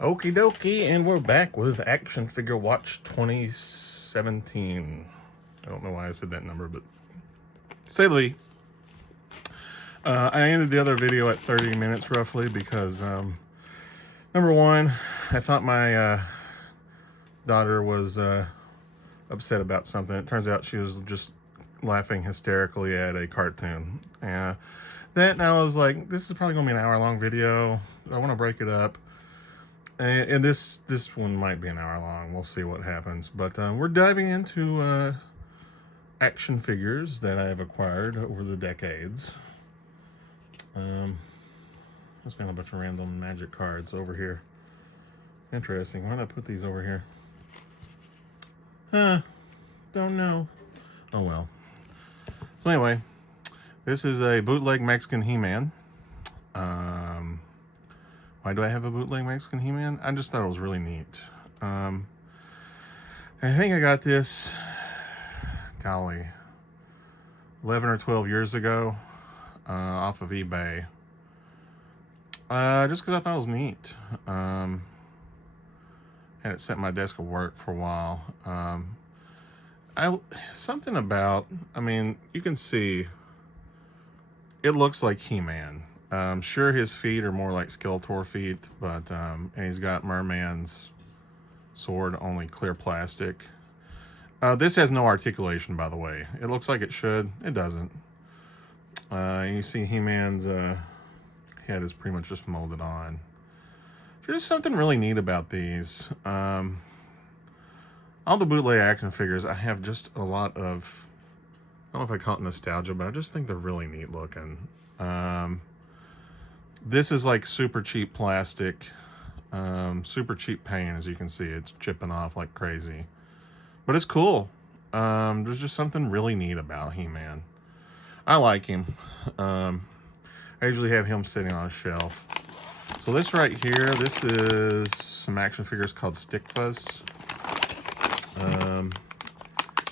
Okie dokie, and we're back with Action Figure Watch 2017. I don't know why I said that number, but say the least. I ended the other video at 30 minutes roughly because, number one, I thought my daughter was upset about something. It turns out she was just laughing hysterically at a cartoon. Then I was like, this is probably going to be an hour-long video. I want to break it up. And this one might be an hour long. We'll see what happens. But we're diving into action figures that I have acquired over the decades. There's been a bunch of random magic cards over here. Interesting. Why did I put these over here? Don't know. Oh well. So anyway, this is a bootleg Mexican He-Man. Why do I have a bootleg Mexican He-Man? I just thought it was really neat. I think I got this, golly, 11 or 12 years ago off of eBay. Just because I thought it was neat. Had it set my desk at work for a while. Something about, I mean, you can see, it looks like He-Man. Sure, his feet are more like Skeletor feet, but and he's got Merman's sword, only clear plastic. This has no articulation, by the way. It looks like it should. It doesn't. You see He-Man's head is pretty much just molded on. There's something really neat about these. All the bootleg action figures, I have just a lot of, I don't know if I call it nostalgia, but I just think they're really neat looking. This is like super cheap plastic, super cheap paint, as you can see. It's chipping off like crazy. But it's cool. There's just something really neat about He-Man. I like him. I usually have him sitting on a shelf. So this right here, this is some action figures called Stick Fuzz.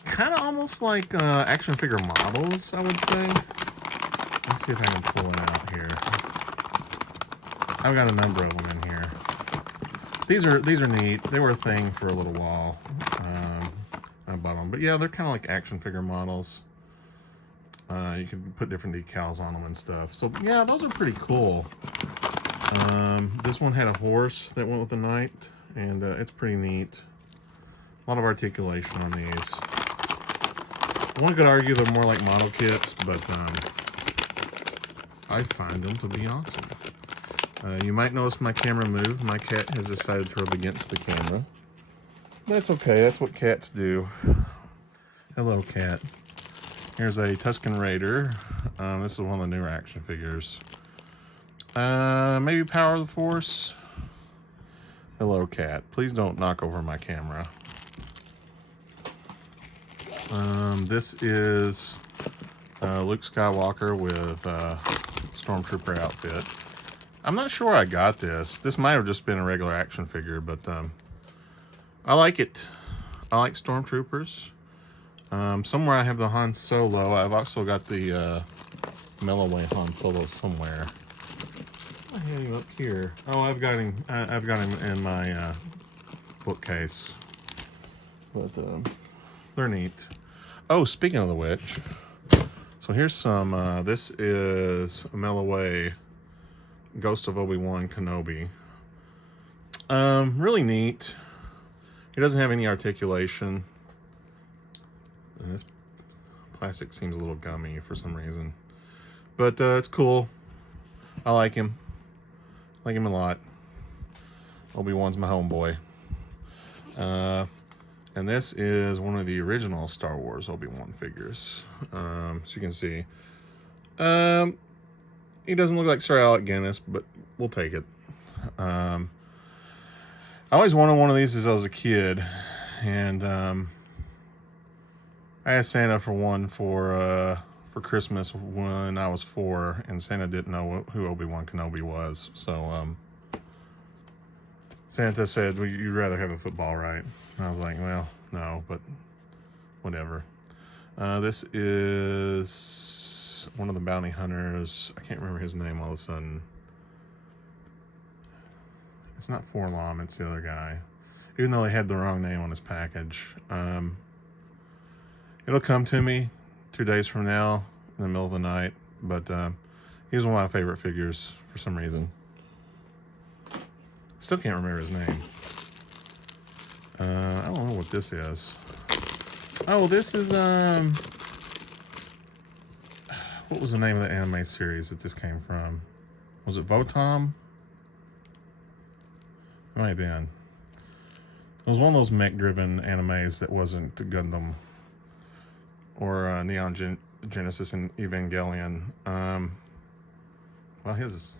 Kind of almost like action figure models, I would say. Let's see if I can pull it out here. I've got a number of them in here. These are neat. They were a thing for a little while. I bought them, but yeah, they're kind of like action figure models. You can put different decals on them and stuff. So yeah, those are pretty cool. This one had a horse that went with the knight, and it's pretty neat. A lot of articulation on these. One could argue they're more like model kits, but I find them to be awesome. You might notice my camera move. My cat has decided to rub against the camera. That's okay. That's what cats do. Hello, cat. Here's a Tuscan Raider. This is one of the newer action figures. Maybe Power of the Force. Hello, cat. Please don't knock over my camera. This is Luke Skywalker with Stormtrooper outfit. I'm not sure where I got this. This might have just been a regular action figure, but I like it. I like Stormtroopers. Somewhere I have the Han Solo. I've also got the Melloway Han Solo somewhere. I have him up here. Oh, I've got him in my bookcase. But they're neat. Oh, speaking of the which, so here's some. This is a Melloway Ghost of Obi-Wan Kenobi. Really neat. He doesn't have any articulation. And this plastic seems a little gummy for some reason. But it's cool. I like him. I like him a lot. Obi-Wan's my homeboy. And this is one of the original Star Wars Obi-Wan figures. As you can see. He doesn't look like Sir Alec Guinness, but we'll take it. I always wanted one of these as I was a kid. And I asked Santa for one for Christmas when I was 4, and Santa didn't know who Obi-Wan Kenobi was. So Santa said, well, you'd rather have a football, right? And I was like, well, no, but whatever. This is one of the bounty hunters. I can't remember his name all of a sudden. It's not Forlom, it's the other guy. Even though they had the wrong name on his package. It'll come to me 2 days from now in the middle of the night. But he's one of my favorite figures for some reason. Still can't remember his name. I don't know what this is. Oh, this is, what was the name of the anime series that this came from? Was it Votom? It might have been. It was one of those mech-driven animes that wasn't Gundam or Neon Genesis and Evangelion. Well, his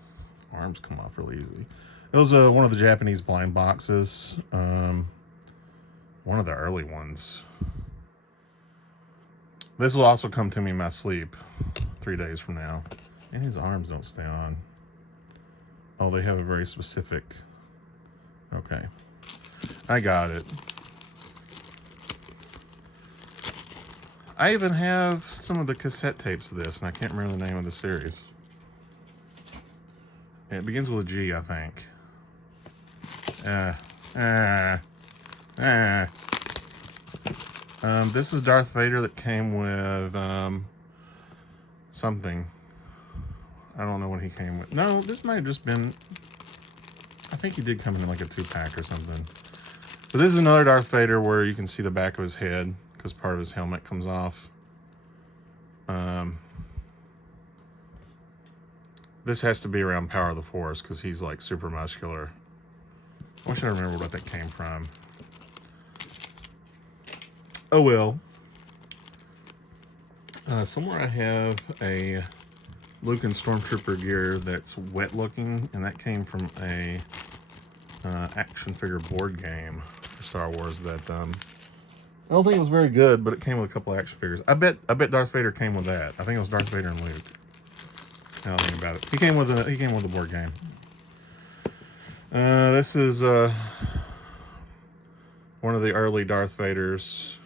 arms come off really easy. It was one of the Japanese blind boxes. One of the early ones. This will also come to me in my sleep 3 days from now. And his arms don't stay on. Oh, they have a very specific... Okay. I got it. I even have some of the cassette tapes of this, and I can't remember the name of the series. It begins with a G, I think. This is Darth Vader that came with something. I don't know what he came with. No, this might have just been... I think he did come in like a 2-pack or something. But this is another Darth Vader where you can see the back of his head because part of his helmet comes off. This has to be around Power of the Force because he's like super muscular. I wish I remember what that came from. Oh well. Somewhere I have a Luke and Stormtrooper gear that's wet looking, and that came from a action figure board game for Star Wars that I don't think it was very good, but it came with a couple action figures. I bet Darth Vader came with that. I think it was Darth Vader and Luke. Now I think about it. He came with a board game. This is one of the early Darth Vaders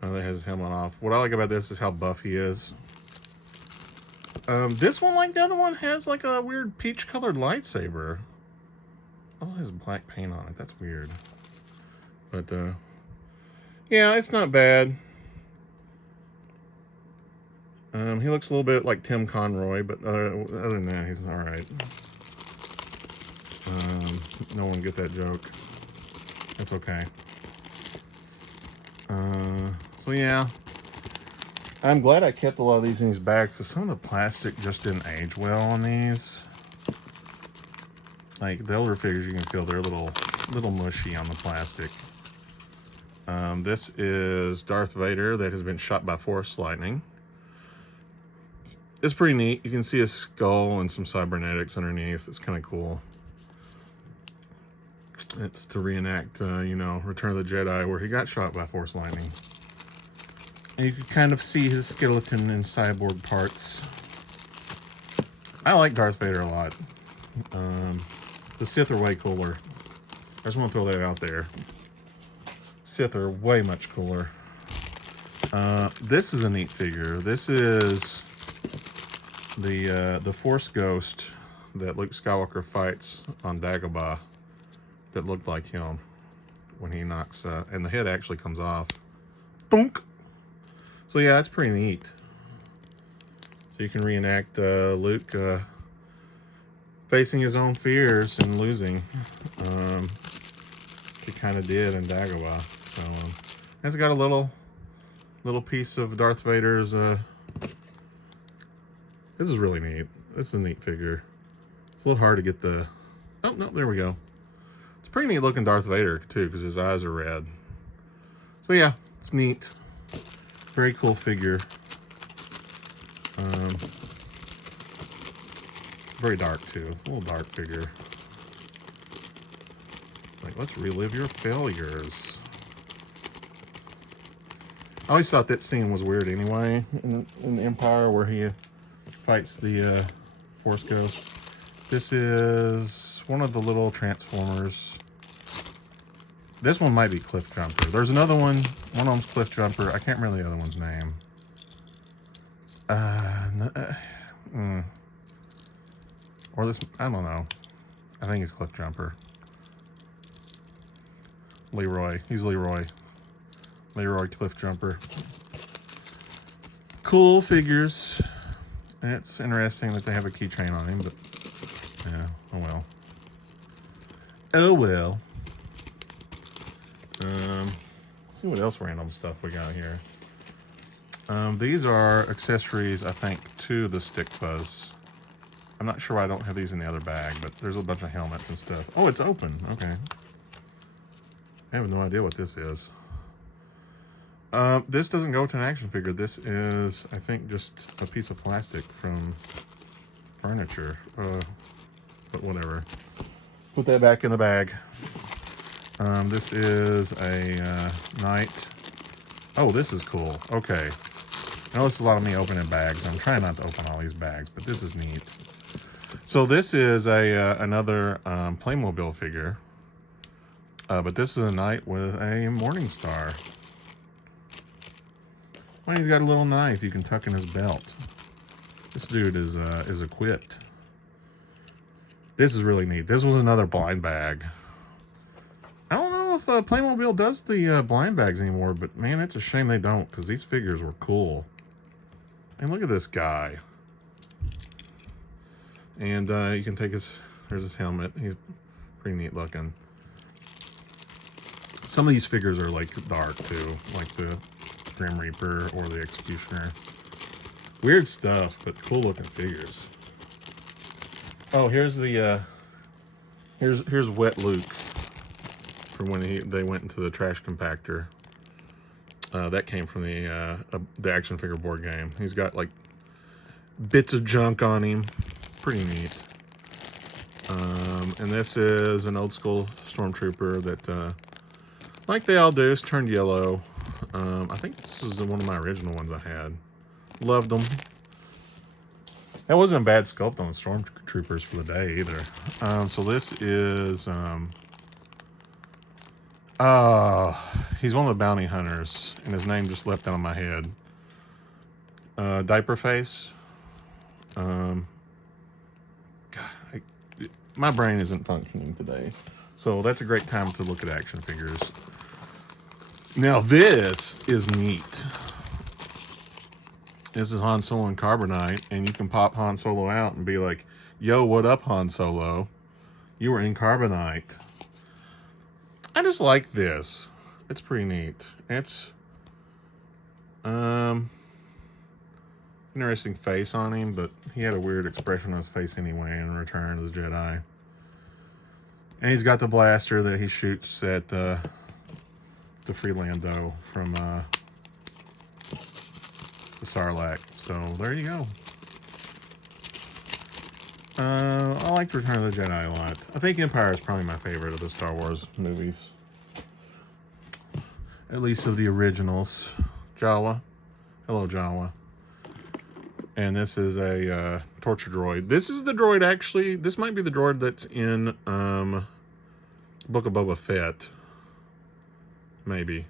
that has his helmet off. What I like about this is how buff he is. This one, like the other one, has like a weird peach colored lightsaber. Also has black paint on it. That's weird. But yeah, it's not bad. He looks a little bit like Tim Conroy, but other than that, he's all right. No one get that joke. That's okay. So yeah, I'm glad I kept a lot of these in these bags because some of the plastic just didn't age well on these. Like the older figures, you can feel they're a little mushy on the plastic. This is Darth Vader that has been shot by Force lightning. It's pretty neat. You can see his skull and some cybernetics underneath. It's kind of cool. It's to reenact, you know, Return of the Jedi, where he got shot by Force lightning. And you can kind of see his skeleton and cyborg parts. I like Darth Vader a lot. The Sith are way cooler. I just want to throw that out there. Sith are way much cooler. This is a neat figure. This is the Force Ghost that Luke Skywalker fights on Dagobah. That looked like him when he knocks, and the head actually comes off. Thunk! So yeah, that's pretty neat. So you can reenact Luke facing his own fears and losing. He kind of did in Dagobah. So it's got a little piece of Darth Vader's. This is really neat. This is a neat figure. It's a little hard to get the. Oh no, there we go. Pretty neat looking Darth Vader too, because his eyes are red. So yeah, it's neat. Very cool figure. Very dark too. It's a little dark figure. Like, let's relive your failures. I always thought that scene was weird anyway in Empire, where he fights the Force Ghost. This is one of the little Transformers. This one might be Cliff Jumper. There's another one. One of them's Cliff Jumper. I can't remember the other one's name. Or this, I don't know. I think it's Cliff Jumper. Leroy. He's Leroy. Leroy Cliff Jumper. Cool figures. And it's interesting that they have a keychain on him, but yeah, oh well. Oh well. See what else random stuff we got here. These are accessories, I think, to the Stick Fuzz. I'm not sure why I don't have these in the other bag, but there's a bunch of helmets and stuff. Oh, it's open. Okay. I have no idea what this is. This doesn't go to an action figure. This is, I think, just a piece of plastic from furniture. But whatever. Put that back in the bag. This is a knight. Oh, this is cool. Okay. I know it's a lot of me opening bags. I'm trying not to open all these bags, but this is neat. So this is another Playmobil figure. But this is a knight with a Morningstar. Well, he's got a little knife you can tuck in his belt. This dude is equipped. This is really neat. This was another blind bag. I don't know if Playmobil does the blind bags anymore, but man, it's a shame they don't, because these figures were cool. And look at this guy. And you can take his, there's his helmet. He's pretty neat looking. Some of these figures are like dark too, like the Grim Reaper or the Executioner. Weird stuff, but cool looking figures. Oh, here's the here's Wet Luke from when they went into the trash compactor. That came from the action figure board game. He's got like bits of junk on him. Pretty neat. And this is an old school Stormtrooper that, like they all do, is turned yellow. I think this is one of my original ones I had. Loved them. That wasn't a bad sculpt on the Stormtroopers for the day either. So this is, he's one of the bounty hunters, and his name just leapt out of my head. Diaper Face. God, my brain isn't functioning today. So that's a great time to look at action figures. Now this is neat. This is Han Solo and Carbonite, and you can pop Han Solo out and be like, yo, what up, Han Solo? You were in Carbonite. I just like this. It's pretty neat. It's interesting face on him, but he had a weird expression on his face anyway in Return of the Jedi. And he's got the blaster that he shoots at the Freelando from the Sarlacc. So there you go. I like Return of the Jedi a lot. I think Empire is probably my favorite of the Star Wars movies. At least of the originals. Jawa. Hello, Jawa. And this is a torture droid. This is the droid, actually. This might be the droid that's in Book of Boba Fett. Maybe.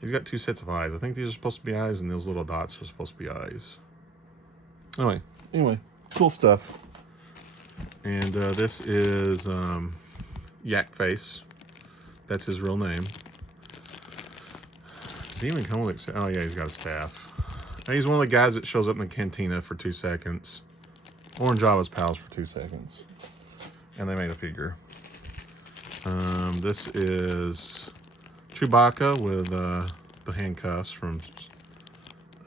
He's got two sets of eyes. I think these are supposed to be eyes, and those little dots are supposed to be eyes. Anyway, cool stuff. And this is Yak Face. That's his real name. Does he even come with it? Oh yeah, he's got a staff. And he's one of the guys that shows up in the cantina for 2 seconds. Or in Jabba's palace for 2 seconds. And they made a figure. This is Chewbacca with the handcuffs from...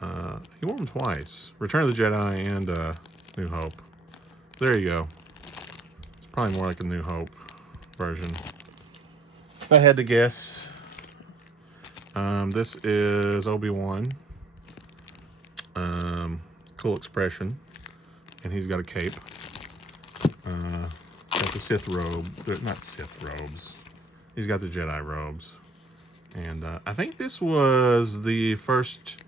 he wore them twice. Return of the Jedi and New Hope. There you go. It's probably more like a New Hope version. If I had to guess. This is Obi-Wan. Cool expression. And he's got a cape. Got the Sith robe. Not Sith robes. He's got the Jedi robes. And I think this was the first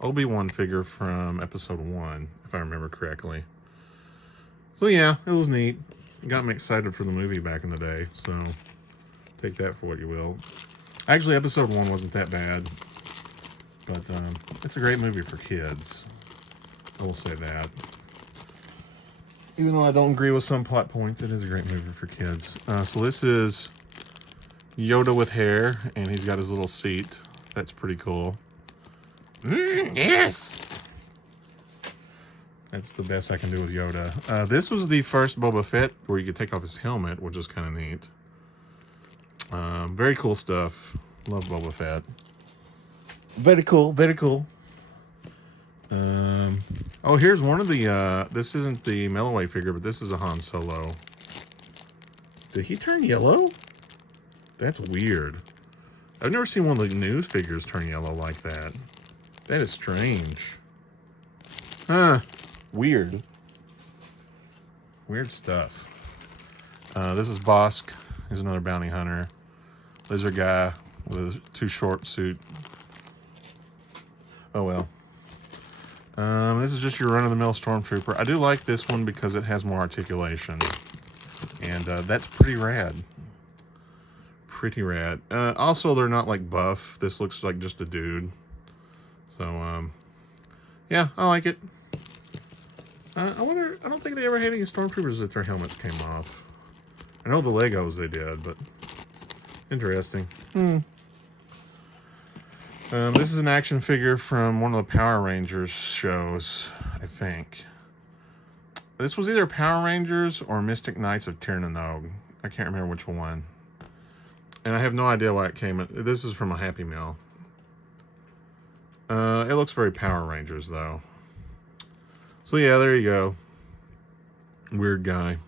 Obi-Wan figure from episode 1, if I remember correctly. So yeah, it was neat. It got me excited for the movie back in the day. So take that for what you will. Actually, episode 1 wasn't that bad. But it's a great movie for kids. I will say that. Even though I don't agree with some plot points, it is a great movie for kids. So this is Yoda with hair, and he's got his little seat. That's pretty cool. Yes! That's the best I can do with Yoda. This was the first Boba Fett where you could take off his helmet, which is kind of neat. Very cool stuff. Love Boba Fett. Very cool, very cool. Oh, here's one of the, this isn't the Melloway figure, but this is a Han Solo. Did he turn yellow? That's weird. I've never seen one of the new figures turn yellow like that. That is strange. Huh. Weird. Weird stuff. This is Bosk. He's another bounty hunter. Lizard guy with a too short suit. Oh well. This is just your run-of-the-mill Stormtrooper. I do like this one because it has more articulation. And that's pretty rad. Pretty rad. Also, they're not like buff. This looks like just a dude. So, yeah, I like it. I wonder, I don't think they ever had any Stormtroopers that their helmets came off. I know the Legos they did, but interesting. This is an action figure from one of the Power Rangers shows, I think. This was either Power Rangers or Mystic Knights of Tir-Na-Nog. I can't remember which one. And I have no idea why it came in. This is from a Happy Meal. It looks very Power Rangers, though. So yeah, there you go. Weird guy.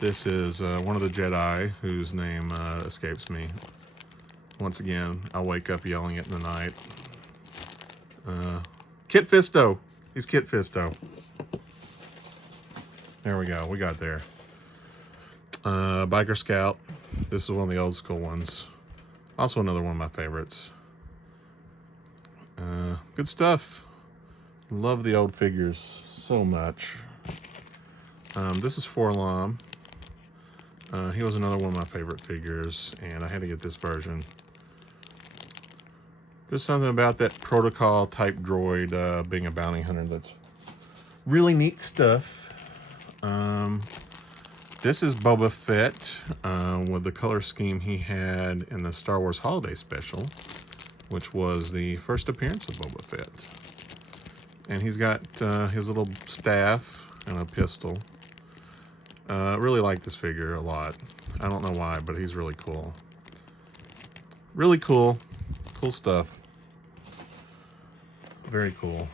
This is one of the Jedi whose name escapes me. Once again, I'll wake up yelling it in the night. Kit Fisto. He's Kit Fisto. There we go. We got there. Biker Scout. This is one of the old school ones. Also another one of my favorites. Good stuff. Love the old figures so much. This is Forlom. He was another one of my favorite figures, and I had to get this version. There's something about that protocol type droid being a bounty hunter that's really neat stuff. This is Boba Fett with the color scheme he had in the Star Wars Holiday Special, which was the first appearance of Boba Fett. And he's got his little staff and a pistol. Really like this figure a lot. I don't know why, but he's really cool. Really cool. Cool stuff. Very cool.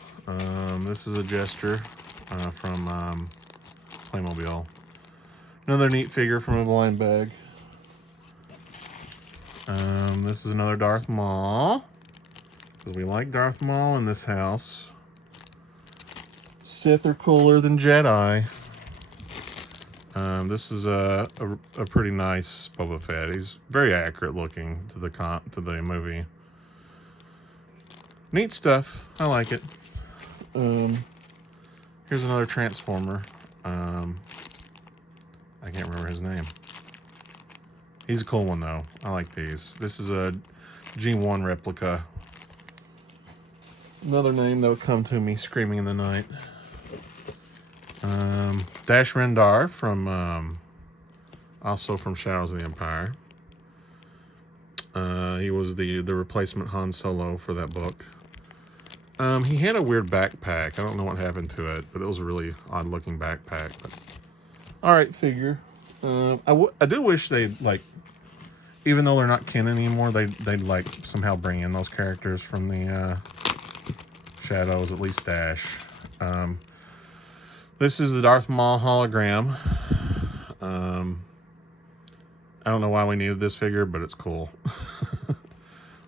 This is a Jester from Playmobil. Another neat figure from a blind bag. This is another Darth Maul. Because we like Darth Maul in this house. Sith are cooler than Jedi. This is a pretty nice Boba Fett. He's very accurate looking to the movie. Neat stuff. I like it. Here's another Transformer. I can't remember his name. He's a cool one though. I like these. This is a G1 replica. Another name that would come to me screaming in the night. Dash Randar from also from Shadows of the Empire. He was the replacement Han Solo for that book. He had a weird backpack. I don't know what happened to it, but it was a really odd looking backpack. But all right, figure. I do wish they'd like, even though they're not canon anymore, they'd like somehow bring in those characters from the Shadows, at least Dash. This is the Darth Maul hologram. I don't know why we needed this figure, but it's cool.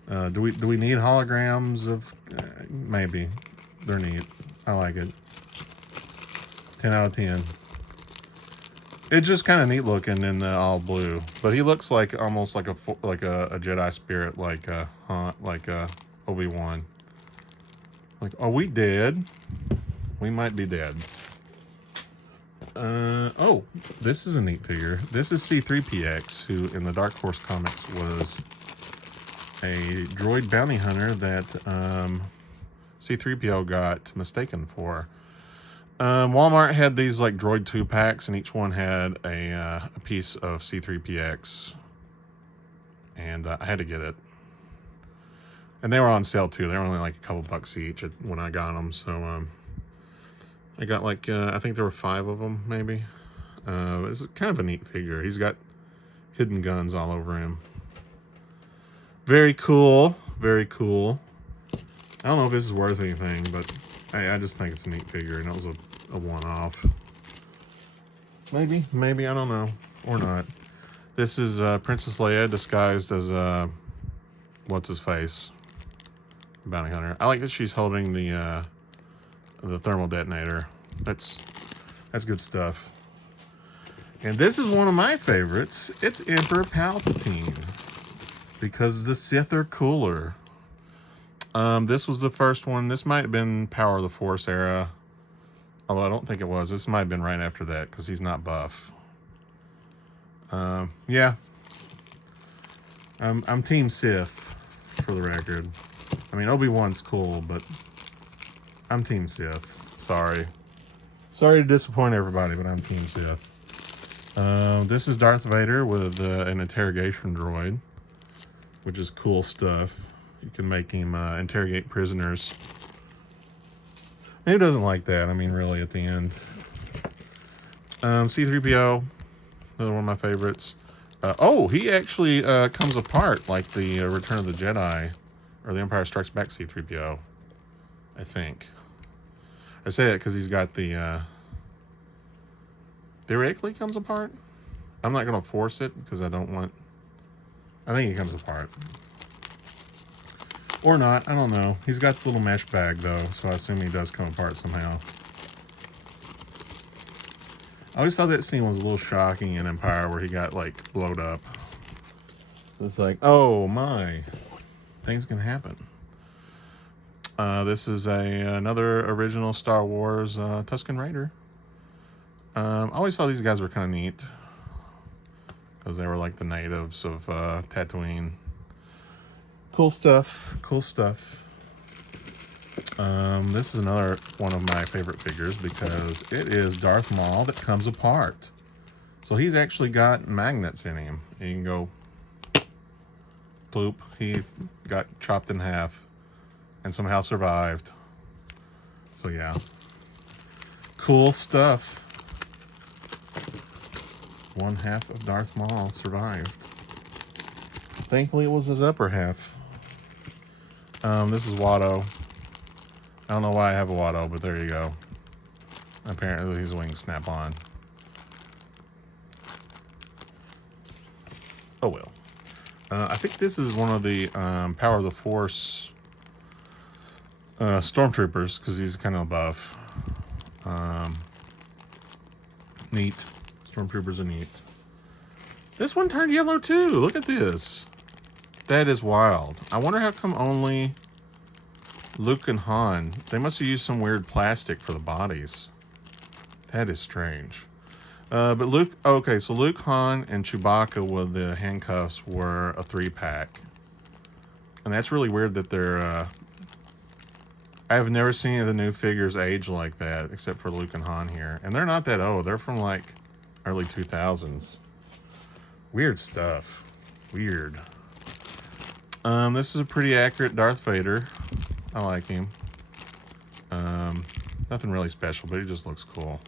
Do we need holograms of? Maybe. They're neat. I like it. 10 out of 10. It's just kind of neat looking in the all blue, but he looks like almost like a Jedi spirit, like Obi-Wan. Like, are we dead? We might be dead. Oh, this is a neat figure. This is C-3PX, who in the Dark Horse comics was a droid bounty hunter that C-3PO got mistaken for. Walmart had these like Droid 2 packs, and each one had a piece of C3PX, and I had to get it. And they were on sale too. They were only like a couple bucks each when I got them. So I got like I think there were 5 of them maybe. It's kind of a neat figure. He's got hidden guns all over him. Very cool. Very cool. I don't know if this is worth anything, but I just think it's a neat figure, and it was a one-off. Maybe, I don't know, or not. This is Princess Leia disguised as what's his face, bounty hunter. I like that she's holding the thermal detonator. That's good stuff. And this is one of my favorites. It's Emperor Palpatine, because the Sith are cooler. This was the first one. This might have been Power of the Force era, although I don't think it was. This might have been right after that, because he's not buff. Yeah. I'm Team Sith, for the record. I mean, Obi-Wan's cool, but I'm Team Sith. Sorry. Sorry to disappoint everybody, but I'm Team Sith. This is Darth Vader with an interrogation droid, which is cool stuff. You can make him interrogate prisoners. Who doesn't like that? I mean, really, at the end. C-3PO, another one of my favorites. Oh, he actually comes apart like the Return of the Jedi, or the Empire Strikes Back C-3PO, I think. I say that because he's got the... directly comes apart? I'm not going to force it because I don't want... I think he comes apart. Or not, I don't know. He's got the little mesh bag though, so I assume he does come apart somehow. I always thought that scene was a little shocking in Empire where he got like blowed up. It's like, oh my, things can happen. This is another original Star Wars Tuscan Raider. I always thought these guys were kind of neat because they were like the natives of Tatooine. Cool stuff. Cool stuff. This is another one of my favorite figures because it is Darth Maul that comes apart. So he's actually got magnets in him. You can go bloop. He got chopped in half and somehow survived. So yeah. Cool stuff. One half of Darth Maul survived. Thankfully it was his upper half. This is Watto. I don't know why I have a Watto, but there you go. Apparently his wings snap on. Oh well. I think this is one of the Power of the Force Stormtroopers, because he's kind of buff. Neat. Stormtroopers are neat. This one turned yellow too. Look at this. That is wild. I wonder how come only Luke and Han, they must have used some weird plastic for the bodies. That is strange. But Luke, okay, so Luke, Han, and Chewbacca with the handcuffs were a 3-pack. And that's really weird that they're, I have never seen any of the new figures age like that, except for Luke and Han here. And they're not that old. They're from like early 2000s. Weird stuff. Weird. This is a pretty accurate Darth Vader. I like him. Nothing really special, but he just looks cool.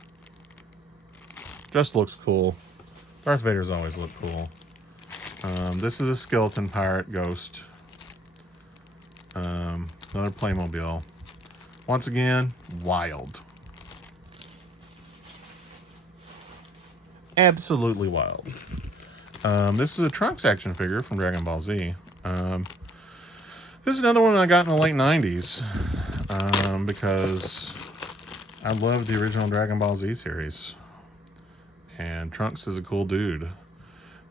Just looks cool. Darth Vader's always looked cool. This is a skeleton pirate ghost. Another Playmobil. Once again, wild. Absolutely wild. This is a Trunks action figure from Dragon Ball Z. This is another one I got in the late 90s because I love the original Dragon Ball Z series. And Trunks is a cool dude.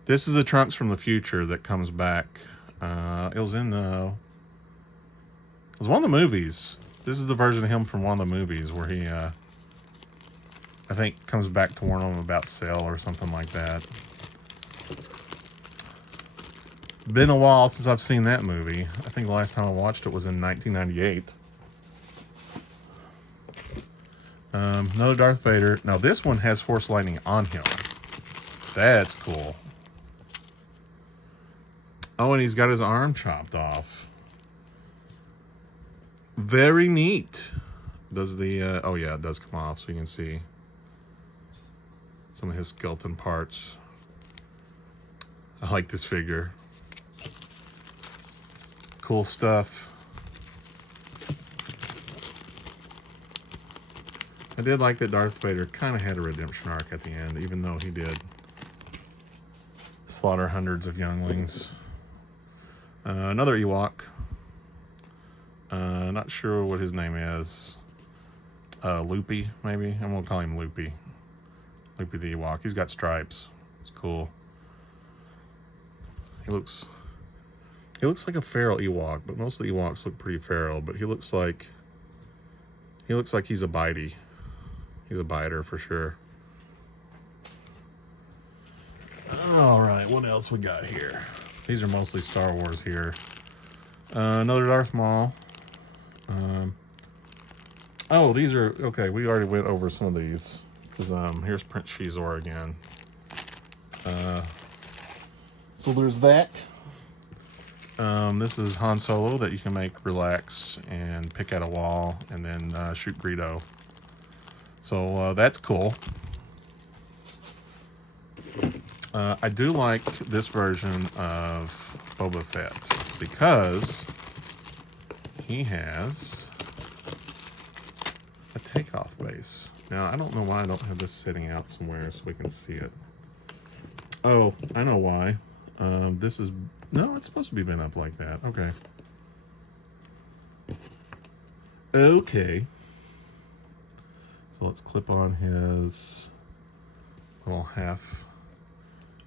This is a Trunks from the future that comes back. It was in it was one of the movies. This is the version of him from one of the movies where he I think comes back to warn them about Cell or something like that. Been a while since I've seen that movie. I think the last time I watched it was in 1998. Another Darth Vader. Now this one has Force Lightning on him. That's cool. Oh, and he's got his arm chopped off. Very neat. Does the, oh yeah, it does come off, so you can see some of his skeleton parts. I like this figure. Cool stuff. I did like that Darth Vader kind of had a redemption arc at the end, even though he did slaughter hundreds of younglings. Another Ewok. Not sure what his name is. Loopy, maybe? I'm gonna call him Loopy. Loopy the Ewok. He's got stripes. It's cool. He looks like a feral Ewok, but most of the Ewoks look pretty feral, but he looks like he's a bitey. He's a biter for sure. Alright, what else we got here? These are mostly Star Wars here. Another Darth Maul. Oh, these are... Okay, we already went over some of these. Because, here's Prince Shizor again. So there's that. This is Han Solo that you can make relax and pick at a wall and then shoot Greedo. So that's cool. I do like this version of Boba Fett because he has a takeoff base. Now, I don't know why I don't have this sitting out somewhere so we can see it. Oh, I know why. This is... No, it's supposed to be bent up like that. Okay. Okay. So let's clip on his little half.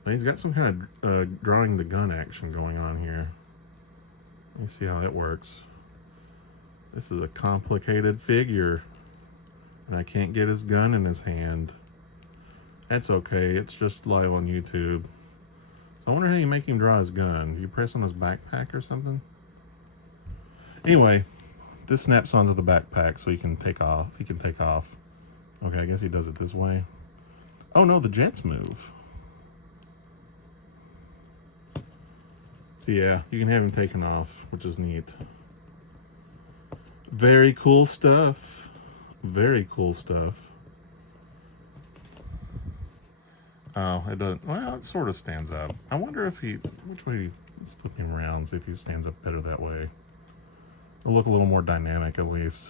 Now he's got some kind of drawing the gun action going on here. Let me see how that works. This is a complicated figure. And I can't get his gun in his hand. That's okay. It's just live on YouTube. So I wonder how you make him draw his gun. Do you press on his backpack or something? Anyway, this snaps onto the backpack so he can take off. Okay, I guess he does it this way. Oh no, the jets move. So yeah, you can have him taken off, which is neat. Very cool stuff. Very cool stuff. Oh, it doesn't. Well, it sort of stands up. I wonder if which way he's flipping around, see if he stands up better that way. It'll look a little more dynamic at least.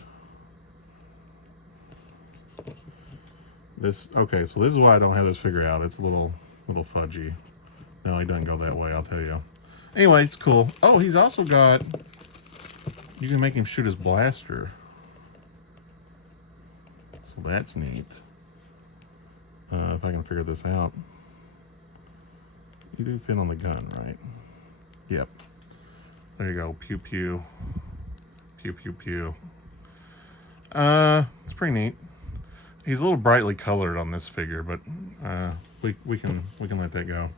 Okay, so this is why I don't have this figure out. It's a little fudgy. No, he doesn't go that way, I'll tell you. Anyway, it's cool. Oh, he's also got... You can make him shoot his blaster. So that's neat. If I can figure this out. You do fit on the gun, right? Yep. There you go. Pew, pew. Pew, pew, pew. It's pretty neat. He's a little brightly colored on this figure, but we can let that go.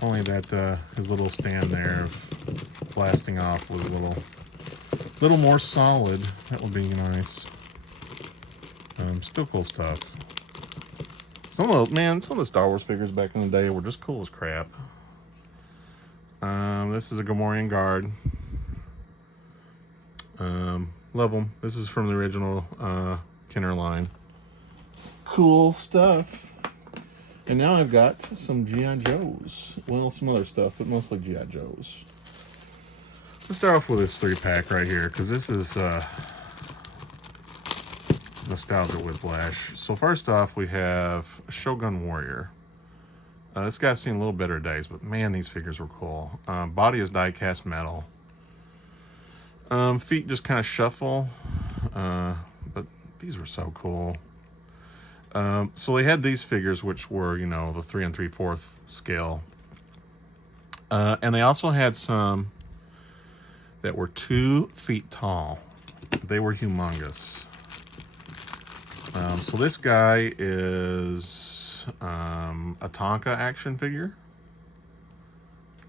Only that his little stand there of blasting off was a little more solid. That would be nice. Still cool stuff. Some of the Star Wars figures back in the day were just cool as crap. This is a Gamorrean guard. Love them. This is from the original Kenner line. Cool stuff. And now I've got some G.I. Joes. Well, some other stuff, but mostly G.I. Joes. Let's start off with this 3-pack right here, because this is nostalgia whiplash. So first off, we have Shogun Warrior. This guy's seen a little better days, but man, these figures were cool. Body is die-cast metal. Feet just kind of shuffle, but these were so cool. So they had these figures, which were, you know, the 3 3/4 scale. And they also had some that were 2 feet tall. They were humongous. So this guy is a Tonka action figure.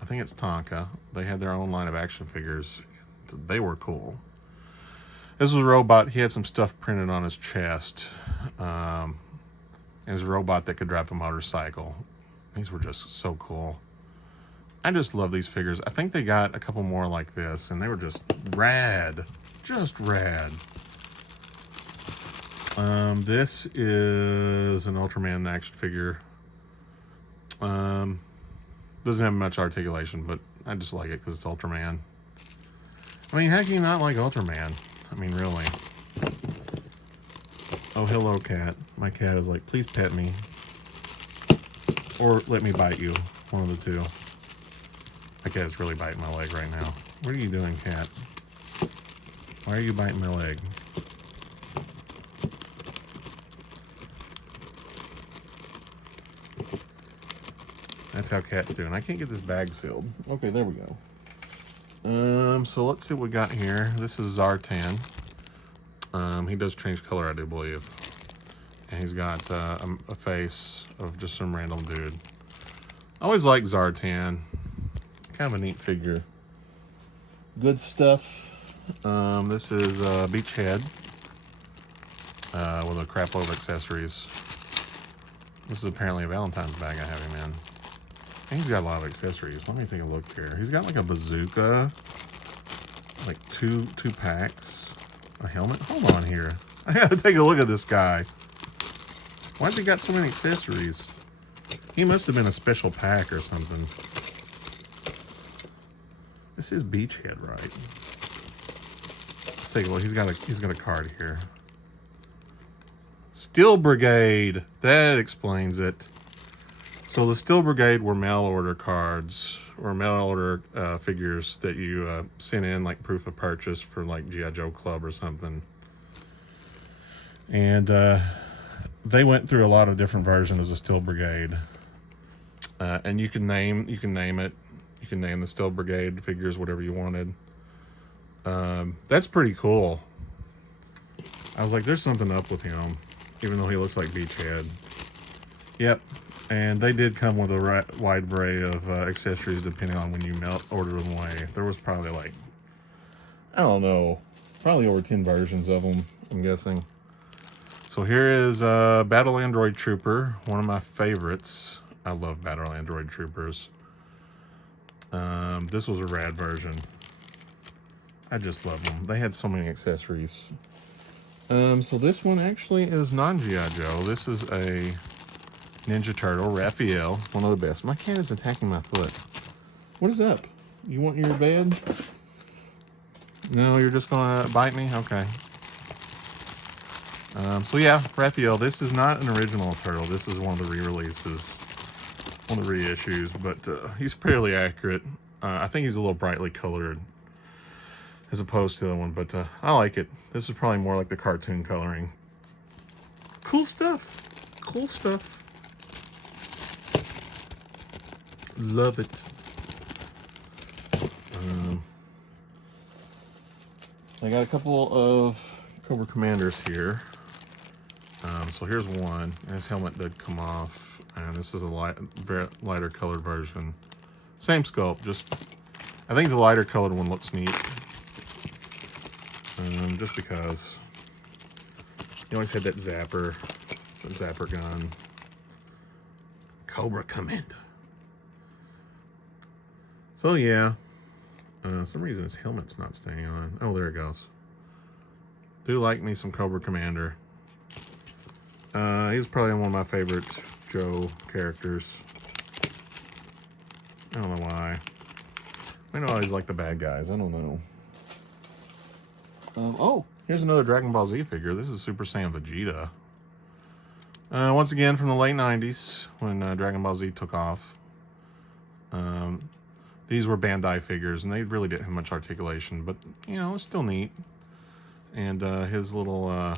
I think it's Tonka. They had their own line of action figures. They were cool. This was a robot. He had some stuff printed on his chest. And it was a robot that could drive a motorcycle. These were just so cool. I just love these figures. I think they got a couple more like this, and they were just rad. Just rad. This is an Ultraman action figure. Doesn't have much articulation, but I just like it because it's Ultraman. I mean, how can you not like Ultraman? I mean, really. Oh, hello, cat. My cat is like, please pet me. Or let me bite you. One of the two. My cat is really biting my leg right now. What are you doing, cat? Why are you biting my leg? That's how cat's doing. I can't get this bag sealed. Okay, there we go. So let's see what we got here. This is Zartan. He does change color, I do believe. And he's got a face of just some random dude. I always like Zartan. Kind of a neat figure. Good stuff. This is Beachhead with a crap load of accessories. This is apparently a Valentine's bag I have him in. And he's got a lot of accessories. Let me take a look here. He's got like a bazooka, like two packs, a helmet. Hold on here. I gotta take a look at this guy. Why's he got so many accessories? He must have been a special pack or something. This is Beachhead, right? Let's take a look. He's got a card here. Steel Brigade. That explains it. So the Steel Brigade were mail order cards or mail order figures that you sent in like proof of purchase for like G.I. Joe Club or something. And they went through a lot of different versions of the Steel Brigade. And you can name it. You can name the Steel Brigade figures whatever you wanted. That's pretty cool. I was like, there's something up with him, even though he looks like Beachhead. Yep. And they did come with a wide array of accessories depending on when you order them away. There was probably like, I don't know, probably over 10 versions of them, I'm guessing. So here is Battle Android Trooper, one of my favorites. I love Battle Android Troopers. This was a rad version. I just love them. They had so many accessories. So this one actually is non-G.I. Joe. This is a Ninja Turtle, Raphael, one of the best. My cat is attacking my foot. What is up? You want your bed? No, you're just gonna bite me? Okay. So yeah, Raphael, this is not an original turtle. This is one of the re-releases, one of the reissues, but he's fairly accurate. I think he's a little brightly colored as opposed to the other one, but I like it. This is probably more like the cartoon coloring. Cool stuff. Cool stuff. Love it. I got a couple of Cobra Commanders here. So here's one. His helmet did come off, and this is a very lighter colored version. Same sculpt, just I think the lighter colored one looks neat. Just because he always had that zapper gun. Cobra Commander. So yeah, some reason his helmet's not staying on. Oh, there it goes. Do like me some Cobra Commander. He's probably one of my favorite Joe characters. I don't know why. I know I always like the bad guys. I don't know. Oh, here's another Dragon Ball Z figure. This is Super Saiyan Vegeta. Once again from the late 90s when Dragon Ball Z took off. These were Bandai figures, and they really didn't have much articulation, but, you know, it's still neat. And his little,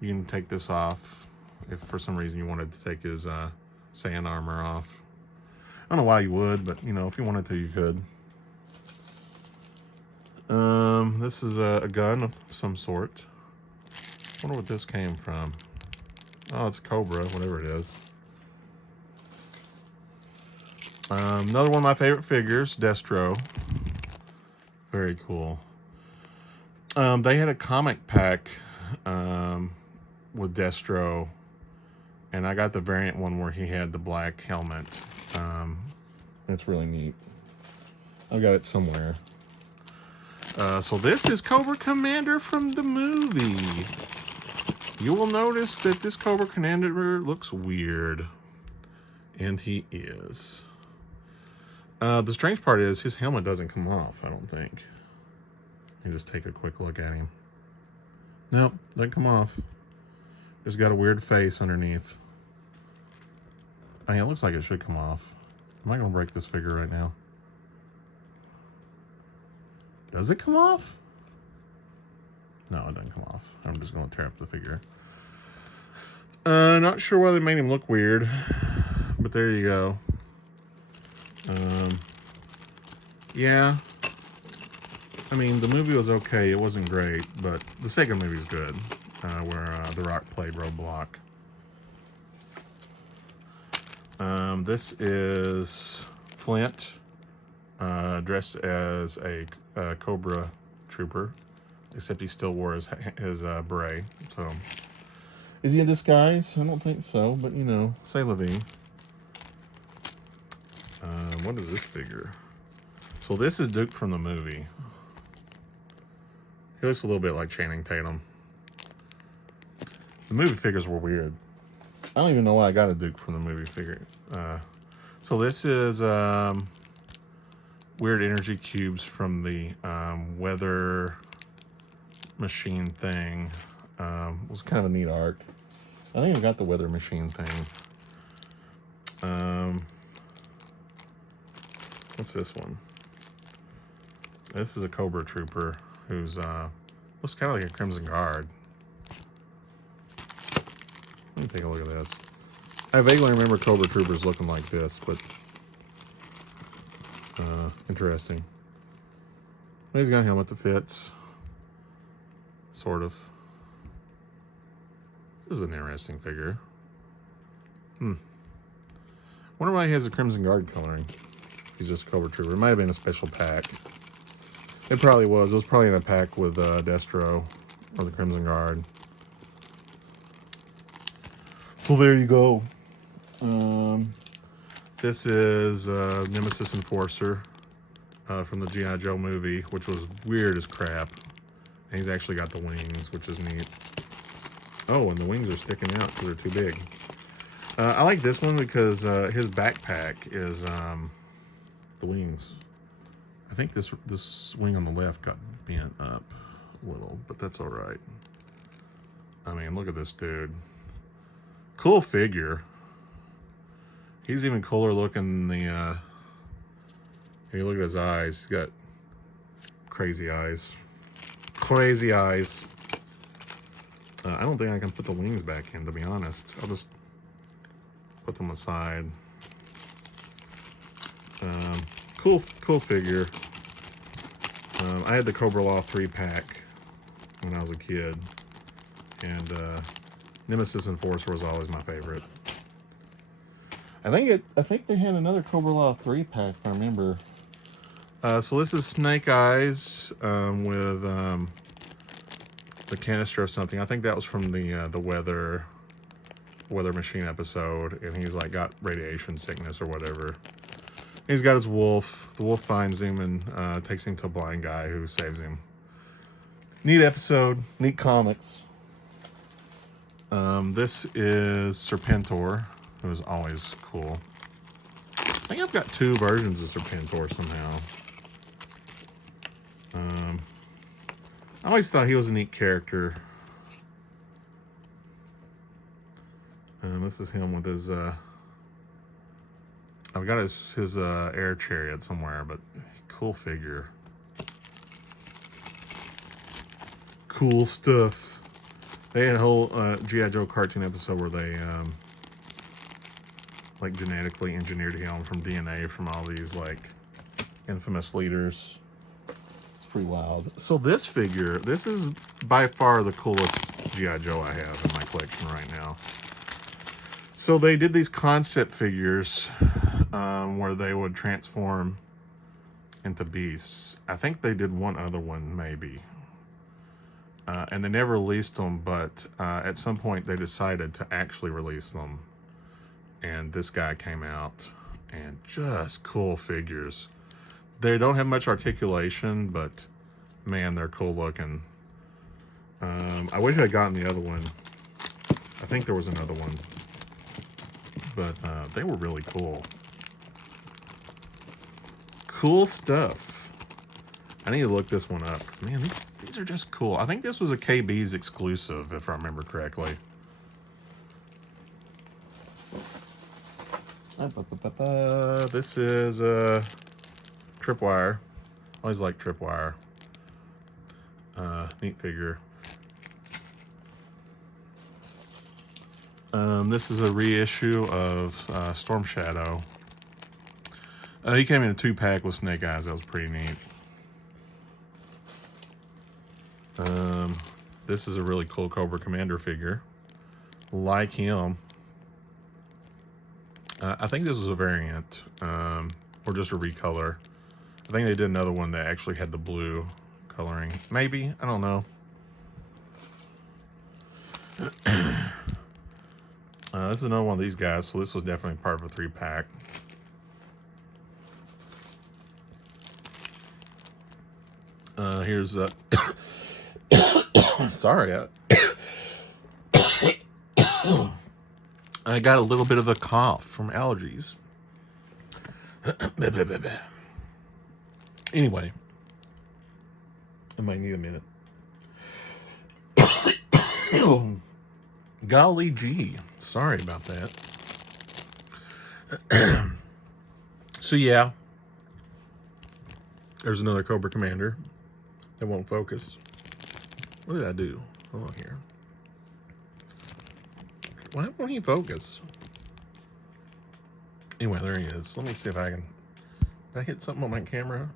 you can take this off if for some reason you wanted to take his Saiyan armor off. I don't know why you would, but, you know, if you wanted to, you could. This is a gun of some sort. I wonder what this came from. Oh, it's a Cobra, whatever it is. Another one of my favorite figures, Destro. Very cool. They had a comic pack with Destro, and I got the variant one where he had the black helmet. It's really neat. I've got it somewhere. So this is Cobra Commander from the movie. You will notice that this Cobra Commander looks weird. And he is. The strange part is his helmet doesn't come off, I don't think. Let me just take a quick look at him. Nope, doesn't come off. Just got a weird face underneath. I mean, it looks like it should come off. Am I going to break this figure right now? Does it come off? No, it doesn't come off. I'm just going to tear up the figure. Not sure why they made him look weird. But there you go. Yeah. I mean, the movie was okay. It wasn't great. But the second movie's good. Where The Rock played Roadblock. This is Flint. Dressed as a Cobra Trooper. Except he still wore his beret. So, is he in disguise? I don't think so. But, you know, say la vie. What is this figure? So this is Duke from the movie. He looks a little bit like Channing Tatum. The movie figures were weird. I don't even know why I got a Duke from the movie figure. So this is weird energy cubes from the weather machine thing. It was kind of a neat art. I think I got the weather machine thing. What's this one? This is a Cobra Trooper who's looks kind of like a Crimson Guard. Let me take a look at this. I vaguely remember Cobra Troopers looking like this, but interesting. He's got a helmet that fits. Sort of. This is an interesting figure. Wonder why he has a Crimson Guard coloring. He's just a Cobra Trooper. It might have been a special pack. It probably was. It was probably in a pack with Destro or the Crimson Guard. So there you go. This is Nemesis Enforcer from the G.I. Joe movie, which was weird as crap. And he's actually got the wings, which is neat. Oh, and the wings are sticking out because they're too big. I like this one because his backpack is the wings. I think this wing on the left got bent up a little, but that's all right. I mean, look at this dude. Cool figure. He's even cooler looking than the, if you look at his eyes, he's got crazy eyes. Crazy eyes. I don't think I can put the wings back in, to be honest. I'll just put them aside. Cool figure. I had the Cobra Law 3 pack when I was a kid. And Nemesis Enforcer was always my favorite. I think they had another Cobra Law 3 pack, if I remember. So this is Snake Eyes with the canister of something. I think that was from the weather machine episode, and he's like got radiation sickness or whatever. He's got his wolf. The wolf finds him and takes him to a blind guy who saves him. Neat episode, neat comics. This is Serpentor, who is always cool. I think I've got 2 versions of Serpentor somehow. I always thought he was a neat character. This is him with his, I've got his air chariot somewhere, but cool figure. Cool stuff. They had a whole G.I. Joe cartoon episode where they like genetically engineered him from DNA from all these like infamous leaders. It's pretty wild. So this figure, this is by far the coolest G.I. Joe I have in my collection right now. So they did these concept figures where they would transform into beasts. I think they did one other one maybe. and they never released them, but at some point they decided to actually release them. And this guy came out, and just cool figures. They don't have much articulation, but man, they're cool looking. I wish I'd gotten the other one. I think there was another one, but they were really cool. Cool stuff. I need to look this one up. Man, these are just cool. I think this was a KB's exclusive, if I remember correctly. This is Tripwire. Always like Tripwire. Neat figure. This is a reissue of Storm Shadow. He came in a 2-pack with Snake Eyes. That was pretty neat. This is a really cool Cobra Commander figure. Like him. I think this was a variant, or just a recolor. I think they did another one that actually had the blue coloring. Maybe, I don't know. This is another one of these guys, so this was definitely part of a 3-pack. Here's sorry, I got a little bit of a cough from allergies. Anyway, I might need a minute. Golly gee, sorry about that. So yeah, there's another Cobra Commander that won't focus. What did I do? Hold on here. Why won't he focus? Anyway, there he is. Let me see if I can... Did I hit something on my camera?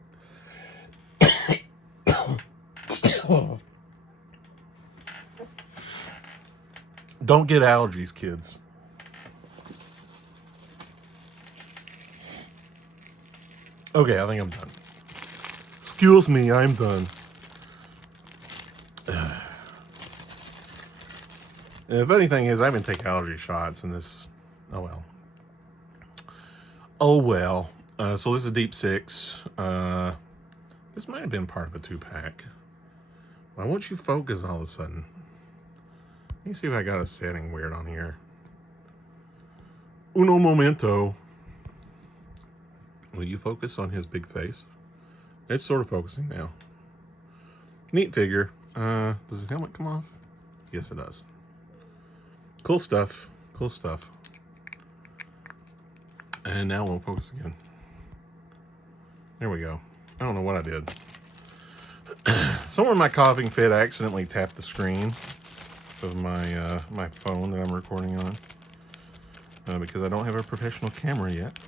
Don't get allergies, kids. Okay, I think I'm done. Excuse me, I'm done. If anything is, I've been taking allergy shots and this... Oh, well. Oh, well. So this is Deep 6. This might have been part of a 2-pack. Why won't you focus all of a sudden? Let me see if I got a setting weird on here. Uno momento. Will you focus on his big face? It's sort of focusing now. Neat figure. Does his helmet come off? Yes, it does. Cool stuff. Cool stuff. And now we'll focus again. There we go. I don't know what I did. Somewhere in my coughing fit, I accidentally tapped the screen of my my phone that I'm recording on. Because I don't have a professional camera yet.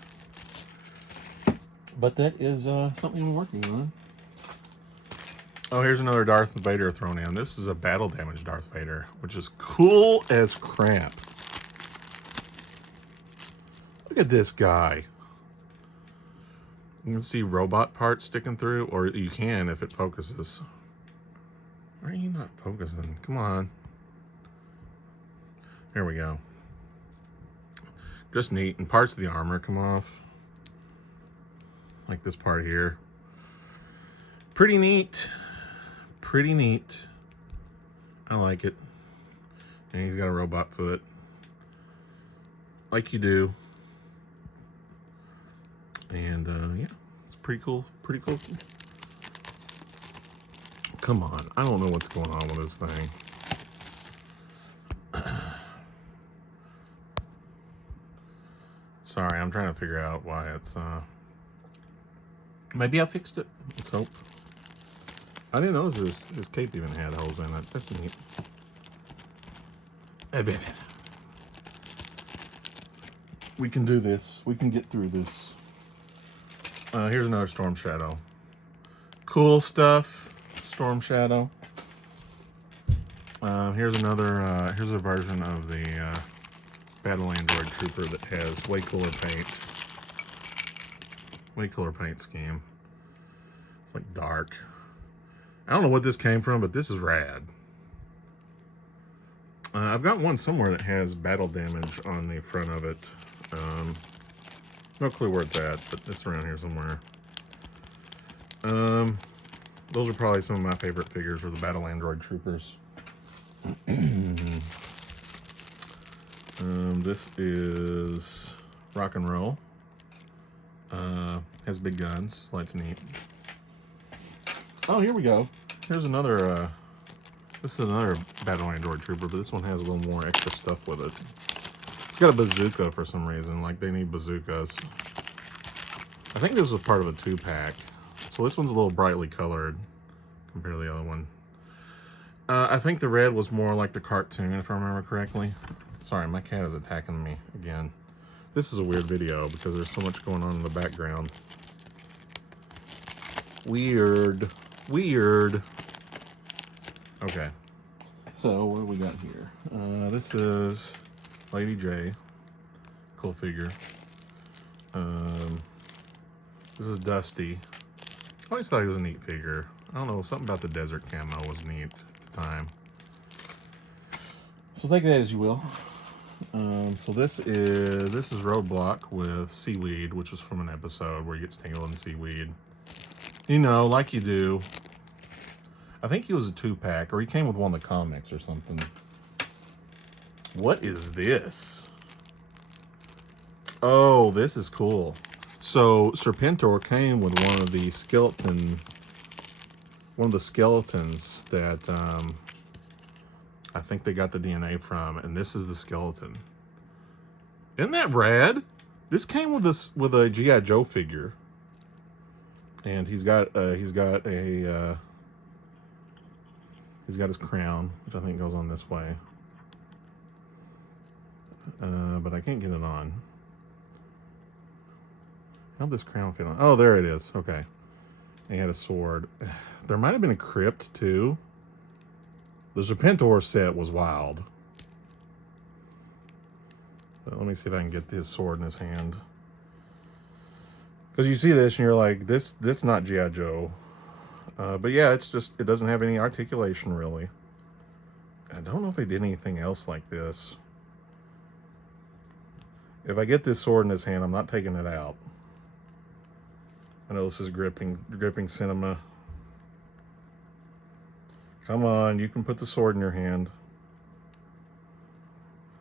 But that is something I'm working on. Oh, here's another Darth Vader thrown in. This is a battle damage Darth Vader, which is cool as crap. Look at this guy. You can see robot parts sticking through, or you can if it focuses. Why are you not focusing? Come on. There we go. Just neat. And parts of the armor come off. Like this part here. Pretty neat. Pretty neat. I like it. And he's got a robot foot. Like you do. And yeah, it's pretty cool. Pretty cool. Come on. I don't know what's going on with this thing. Sorry, I'm trying to figure out why it's maybe I fixed it. Let's hope. I didn't notice his cape even had holes in it. That's neat. We can do this. We can get through this. Here's another Storm Shadow. Cool stuff. Storm Shadow. Here's another. Here's a version of the Battle Android Trooper that has way cooler paint. Way cooler paint scheme. It's like dark. I don't know what this came from, but this is rad. I've got one somewhere that has battle damage on the front of it. No clue where it's at, but it's around here somewhere. Those are probably some of my favorite figures, are the Battle Android Troopers. This is Rock and Roll. Has big guns, lights neat. Oh, here we go. Here's another, this is another Battle Android Trooper, but this one has a little more extra stuff with it. It's got a bazooka for some reason, like they need bazookas. I think this was part of a 2-pack. So this one's a little brightly colored compared to the other one. I think the red was more like the cartoon, if I remember correctly. Sorry, my cat is attacking me again. This is a weird video because there's so much going on in the background. Weird. Weird. Okay. So, what do we got here? This is Lady J. Cool figure. This is Dusty. I always thought he was a neat figure. I don't know, something about the desert camo was neat at the time. So take that as you will. So this is Roadblock with Seaweed, which is from an episode where he gets tangled in seaweed. You know, like you do. I think he was a 2-pack, or he came with one of the comics or something. What is this? Oh, this is cool. So Serpentor came with one of the skeletons that I think they got the DNA from, and this is the skeleton. Isn't that rad? This came with a G.I. Joe figure, and he's got his crown, which I think goes on this way, but I can't get it on. How'd this crown fit on? Oh, there it is. Okay. He had a sword. There might have been a crypt, too. The Serpentor set was wild. But let me see if I can get his sword in his hand. Because you see this and you're like, this not G.I. Joe. But yeah, it's just, it doesn't have any articulation, really. I don't know if they did anything else like this. If I get this sword in his hand, I'm not taking it out. I know this is gripping cinema. Come on, you can put the sword in your hand.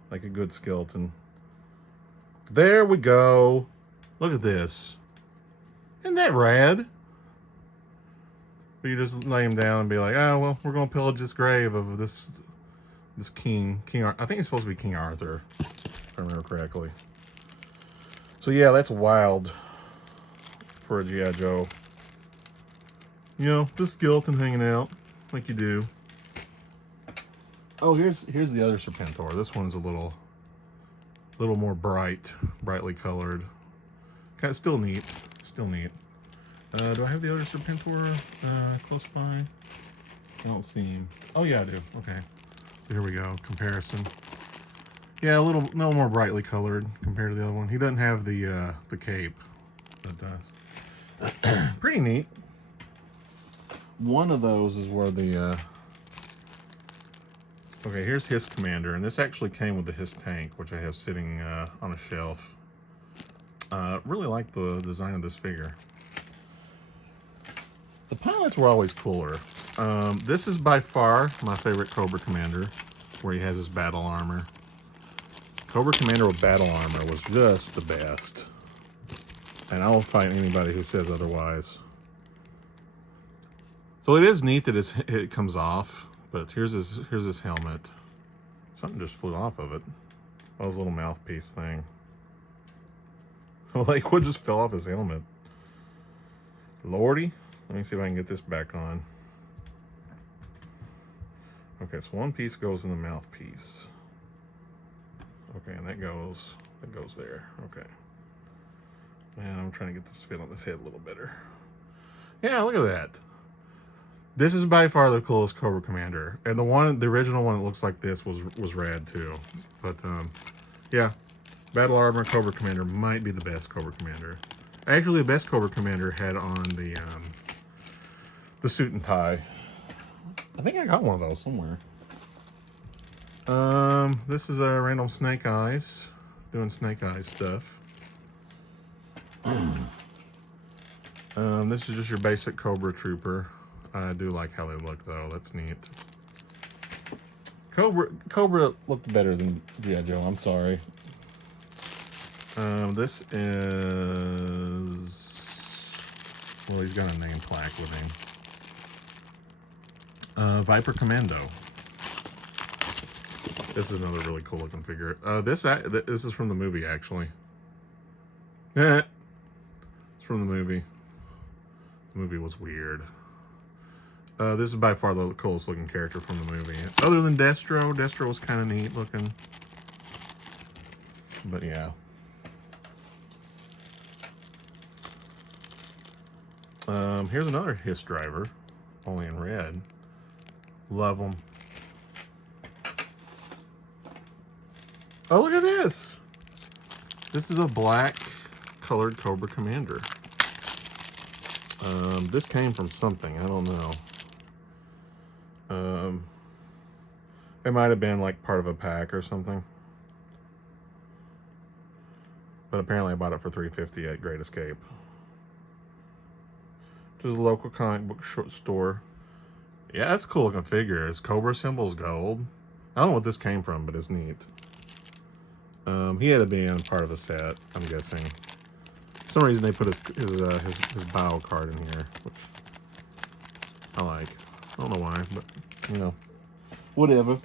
Like a good skeleton. There we go. Look at this. Isn't that rad? But you just lay him down and be like, oh, well, we're going to pillage this grave of this king. I think it's supposed to be King Arthur, if I remember correctly. So yeah, that's wild. For a G.I. Joe. You know, just skeleton hanging out like you do. Oh, here's the other Serpentor. This one's a little more brightly colored. Kind of still neat. Do I have the other Serpentor close by? I don't see him. Oh yeah, I do. Okay. Here we go. Comparison. Yeah, no more brightly colored compared to the other one. He doesn't have the cape. That does. Pretty neat. One of those is where the okay, here's his commander, and this actually came with his tank, which I have sitting on a shelf. Really like the design of this figure. The pilots were always cooler. This is by far my favorite Cobra Commander, where he has his battle armor. Cobra Commander with battle armor was just the best. And I'll fight anybody who says otherwise. So it is neat that it comes off, but here's his helmet. Something just flew off of it. That was a little mouthpiece thing. Like, what just fell off his helmet? Lordy. Let me see if I can get this back on. Okay, so one piece goes in the mouthpiece. Okay, and that goes there. Okay. And I'm trying to get this fit on his head a little better. Yeah, look at that. This is by far the coolest Cobra Commander. And the original one that looks like this was rad too. But yeah, battle armor Cobra Commander might be the best Cobra Commander. Actually, the best Cobra Commander had on the suit and tie. I think I got one of those somewhere. This is a random Snake Eyes, doing Snake Eyes stuff. This is just your basic Cobra Trooper. I do like how they look though, that's neat. Cobra looked better than G.I. Joe, I'm sorry. This is, well, he's got a name plaque with him. Viper Commando. This is another really cool looking figure. This is from the movie, actually. It's from the movie. The movie was weird. This is by far the coolest looking character from the movie. Other than Destro. Destro was kind of neat looking. But yeah. Here's another Hiss driver. Only in red. Love them. Oh, look at this. This is a black colored Cobra Commander. This came from something. I don't know. It might have been like part of a pack or something. But apparently I bought it for $3.50 at Great Escape. Which is a local comic book store. Yeah, that's a cool looking figure. His Cobra symbol's gold. I don't know what this came from, but it's neat. He had to be in part of a set, I'm guessing. For some reason they put his bio card in here, which I like. I don't know why, but you know, whatever.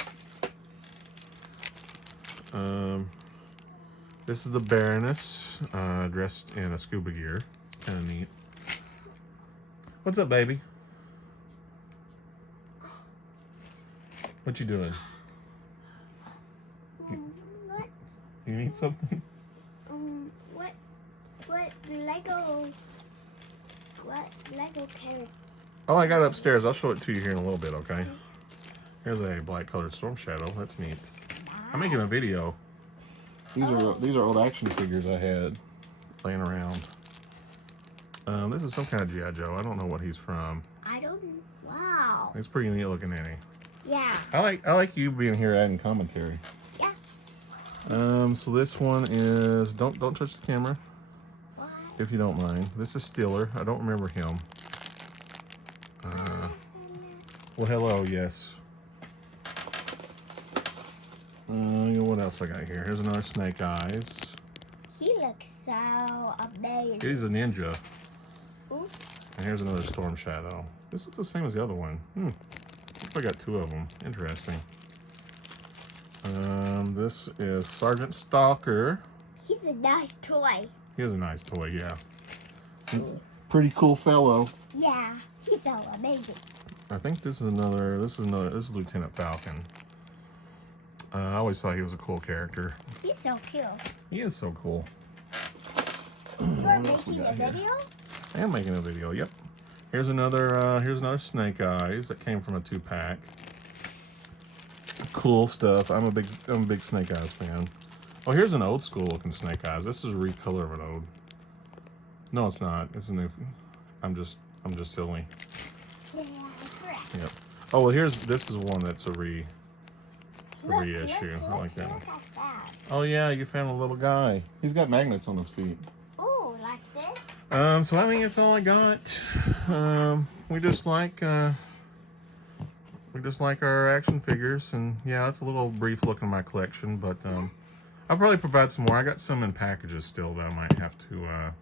This is the Baroness, dressed in a scuba gear. Kind of neat. What's up, baby? What you doing? What? You need something? What Lego character? Oh, I got it upstairs. I'll show it to you here in a little bit, okay? Here's a black colored Storm Shadow. That's neat. I'm making a video. These are old action figures I had laying around. This is some kind of G.I. Joe. I don't know what he's from. I don't know. Wow. He's pretty neat looking, ain't he? Yeah. I like you being here adding commentary. Yeah. So this one is don't touch the camera. What? If you don't mind. This is Steeler. I don't remember him. Well, hello, yes. What else I got here? Here's another Snake Eyes. He looks so amazing. He's a ninja. Ooh. And here's another Storm Shadow. This looks the same as the other one. I got two of them. Interesting. This is Sergeant Stalker. He's a nice toy. He is a nice toy, yeah. He's a pretty cool fellow. Yeah, he's so amazing. I think this is Lieutenant Falcon. I always thought he was a cool character. He's so cute. He is so cool. You're making a video? I am making a video, yep. Here's another Snake Eyes that came from a 2-pack. Cool stuff. I'm a big Snake Eyes fan. Oh, here's an old school looking Snake Eyes. This is a recolor of an old. No, it's not. It's a new. I'm just silly. Yeah, correct. Yep. Oh well, this is one that's a reissue. Look, I like that one. look at that. Oh yeah, you found a little guy. He's got magnets on his feet. Oh, like this? So I think that's all I got. We just like our action figures, and yeah, it's a little brief look in my collection, but I'll probably provide some more. I got some in packages still that I might have to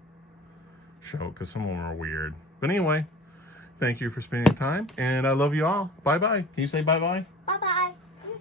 show because some of them are weird. But anyway, thank you for spending the time, and I love you all. Bye bye. Can you say bye bye? Bye bye.